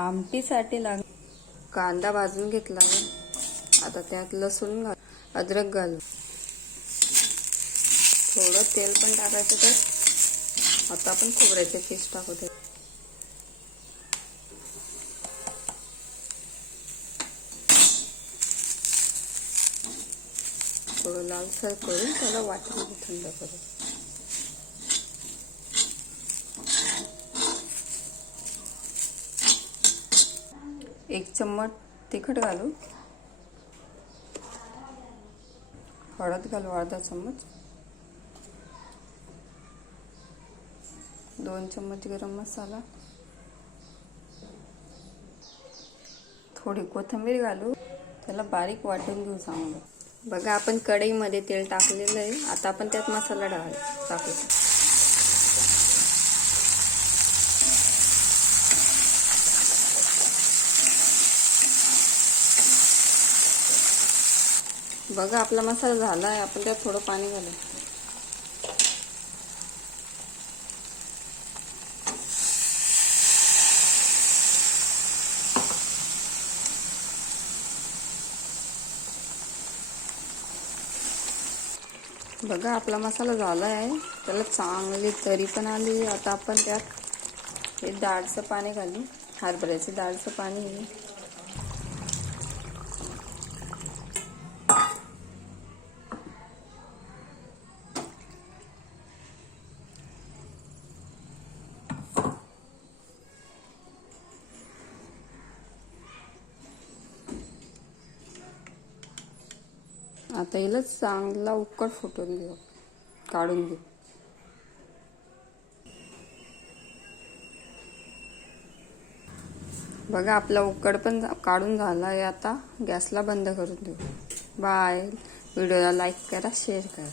आमटीसाठी कांदा भाजून घेतला आहे. आता त्यात लसूण घाल, अद्रक घालू, थोडं तेल पण टाकायचं त्यात. आता आपण खोबऱ्याचे पीस टाकू ते. थोडं लालसर करून त्याला वाटून थंड करू. एक चम्मच तिखट घालू, हळद घालू अर्धा चम्मच, 2 चम्मच गरम मसाला, थोडी कोथिंबीर घालू, त्याला बारीक वाटून घेऊ चांगलं. बघा आपण कढईमध्ये तेल टाकलेलं आहे. आता आपण त्यात मसाला टाकू. बघा आपला मसाला झाला आहे. आपण त्यात थोडं पाणी घालू. बघा आपला मसाला झाला आहे. त्याला चांगली तरी पण आली. आता आपण त्यात हे डाळचं पाणी घालू, हरभऱ्याचं डाळचं पाणी. आता याला चांगला उकळ फुटून घेऊ, काढून घेऊ. बघा आपला उकड पण काढून झाला आहे. आता गॅसला बंद करून देऊ. बाय. व्हिडिओला लाईक करा, शेअर करा.